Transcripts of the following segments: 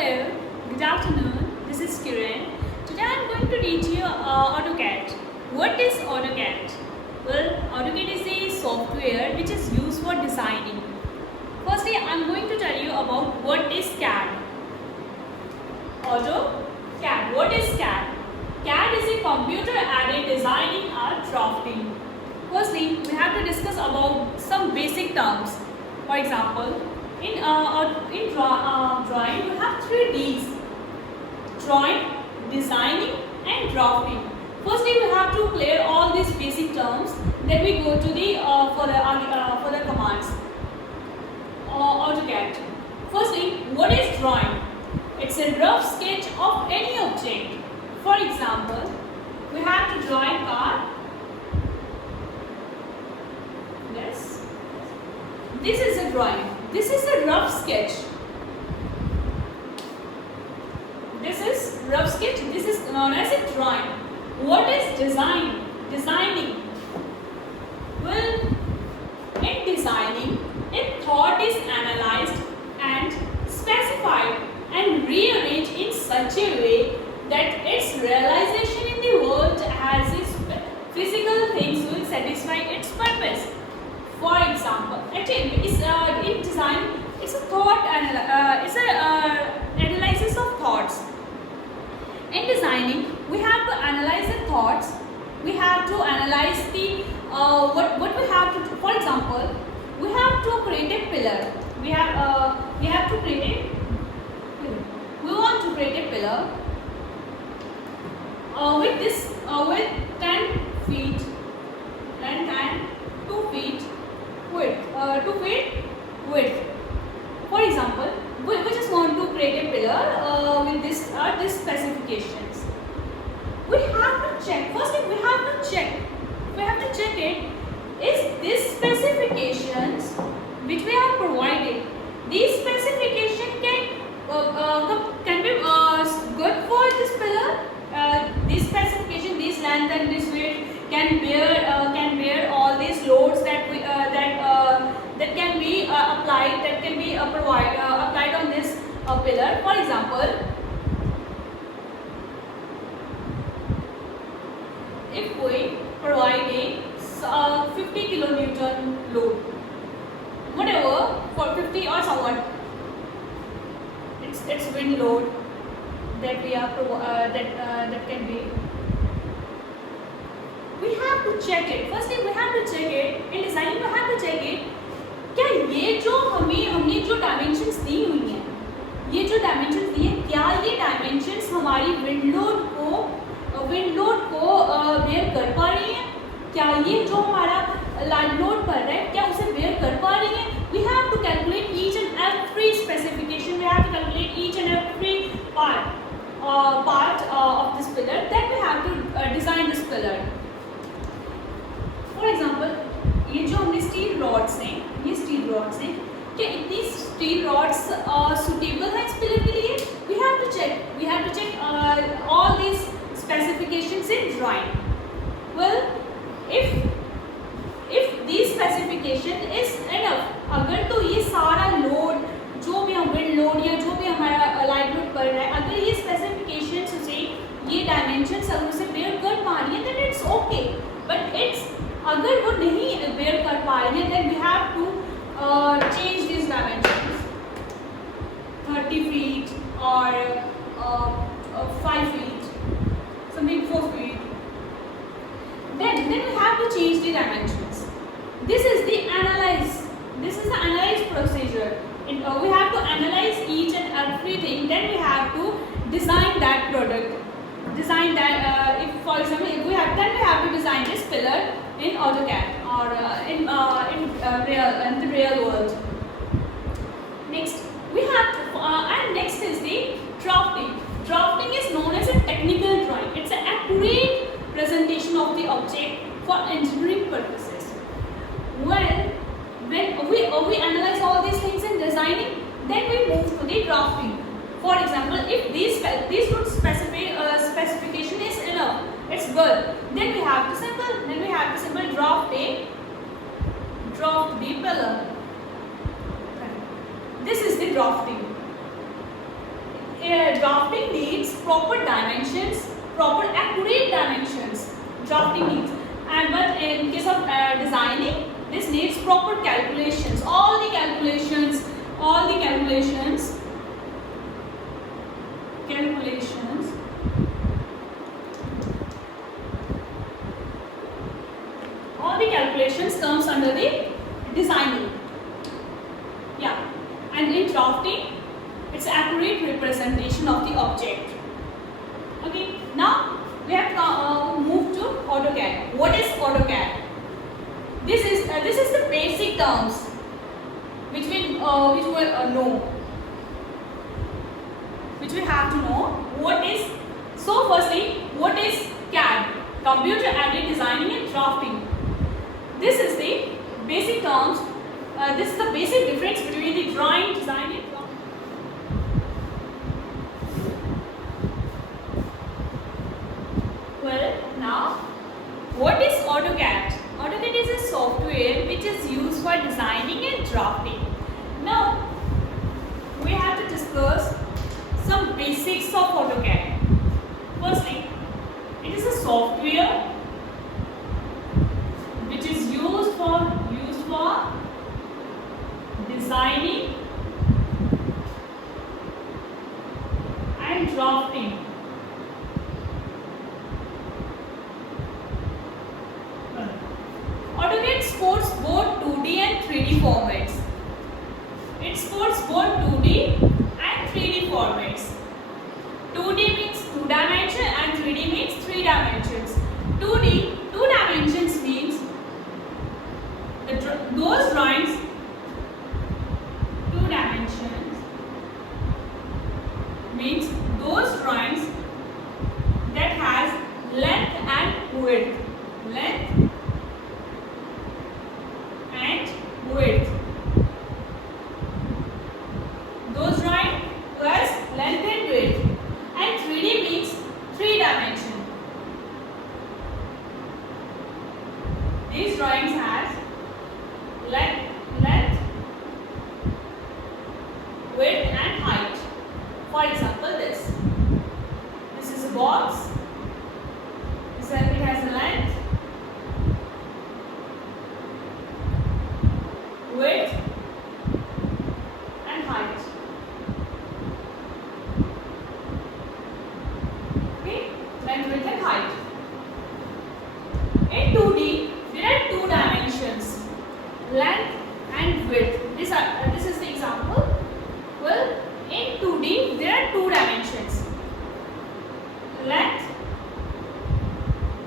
Hello, good afternoon. This is Kiran. Today I am going to teach you Autocad. What is Autocad? Well, Autocad is a software which is used for designing. Firstly, I am going to tell you about what is CAD. Autocad. What is CAD? CAD is a computer-aided designing or drafting. Firstly, we have to discuss about some basic terms. For example, in drawing, we have 3 Ds: drawing, designing, and drafting. Firstly, we have to clear all these basic terms. Then we go to the for the commands. Autocad. Firstly, what is drawing? It's a rough sketch of any object. For example, we have to draw a car. Yes. This is a drawing. This is a rough sketch. This is rough sketch. This is known as a drawing. What is design? Designing. Well, in designing, a thought is analyzed and specified and rearranged in such a way that its realization in the world as its physical things will satisfy its purpose. For example, in design, it's a thought and it's a analysis of thoughts. In designing, we have to analyze the thoughts. We have to analyze the what we have to do. For example, we have to create a pillar. We have to create a pillar. We want to create a pillar with 10 feet and 2 feet width. 2 feet width. For example, we just want to create a pillar with this specifications. We have to check. Firstly, we have to check. We have to check it. Is this specifications which we are provided? These specifications can be good for this pillar. This specification, this length and this width can bear all these loads that can be applied, that can be applied on this pillar. For example, if we provide a 50 kilonewton load, whatever, for 50 or somewhat, it's wind load that we are that can be. We have to check it. Firstly, we have to check it. In designing, we have to check it. क्या ये जो हमने जो dimensions दी हुई हैं, ये जो dimensions दी हैं, क्या ये डायमेंशंस हमारी विंड लोड को बेयर कर पा रही हैं? क्या ये जो हमारा लैंड लोड कर रहा है, क्या उसे बेयर कर पा रही हैं? We have to calculate each and every specification. We have to calculate each and every part of this pillar. Then we have to design this pillar. For example, ये जो हमने स्टील रॉड्स हैं, ये steel rods हैं, क्या इतनी steel rods suitable है इस पिलर के लिए? We have to check all these specifications in drawing. Well, if these specification is enough, अगर तो ये सारा लोड जो भी हम विंड लोड या जो भी हमारा लाइट लोड कर रहा है, अगर ये स्पेसिफिकेशंस उसे ये डायमेंशंस अगर उसे बेयर कर पा रही है, then it's okay. But अगर वो नहीं बेयर कर पा रही है, then we have to change these dimensions, 30 feet or 5 feet, something 4 feet. Then we have to change the dimensions. This is the analyze procedure. We have to analyze each and everything. Then we have to design that product. Design that. If for example, we have to design this pillar in Autocad or in the real world. Next, we have to, and next is the drafting. Drafting is known as a technical drawing. It's an accurate presentation of the object for engineering purposes. Well, when we analyze all these things in designing, then we move to the drafting. For example, if these two specification is enough, it's good. Then we have to simple draft the pillar. This is the drafting. drafting needs proper dimensions, proper accurate dimensions. Drafting needs, and but in case of designing, this needs proper calculations. All the calculations, all the calculations comes under the designing. Yeah, and in drafting, it's accurate representation of the object. Okay, now we have moved to AutoCAD. What is AutoCAD? This is the basic terms which we know, which we have to know. What is, so firstly, what is CAD? Computer aided designing and drafting. This is the basic terms. This is the basic difference between the drawing, design and drafting. Well, now, what is AutoCAD? AutoCAD is a software which is used for designing and drafting. Now, we have to discuss some basics of AutoCAD. Firstly, it is a software which is used for designing and drafting. AutoCAD supports both 2D and 3D formats. It supports both 2D and 3D formats. 2D means 2 dimensions and 3D means 3 dimensions. 2D, 2 dimensions means those drawings, 2 dimensions means those drawings that has length and width. Length and width. Those drawings has length and width. And 3D means 3 dimension. These drawings has length, width and height. For example, this is a box. It has a length, width and height. Okay, length, width and height. In 2D, there are 2 dimensions, length and width. This is the example. Well, in 2D, there are 2 dimensions, length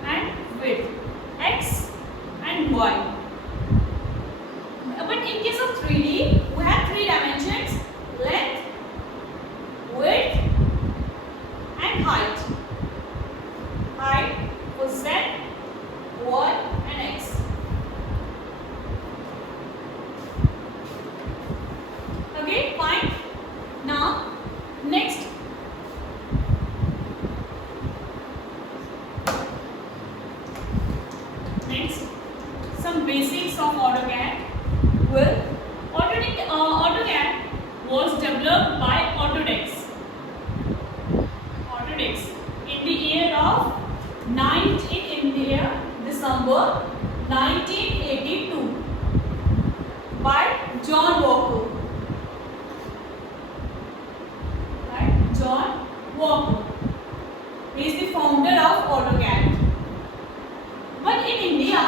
and width, x and y. But in case of 3D, we have 3 dimensions, length, width and height. Height for z, y and x. Okay, fine. Now, next. Next, some basics of AutoCAD. Well, AutoCAD was developed by Autodesk in the year of December 1982 by John Walker. Right? John Walker. He is the founder of AutoCAD. But in India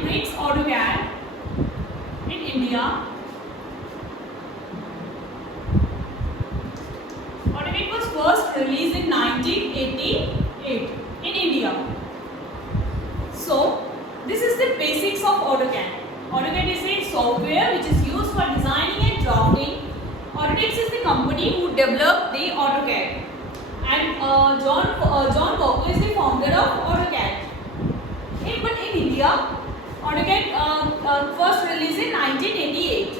brings AutoCAD. In India, AutoCAD was first released in 1988 in India. So, this is the basics of AutoCAD. AutoCAD is a software which is used for designing and drafting. Autodesk is the company who developed the AutoCAD, and John Walker is the founder of AutoCAD. But in India, AutoCAD first released in 1988.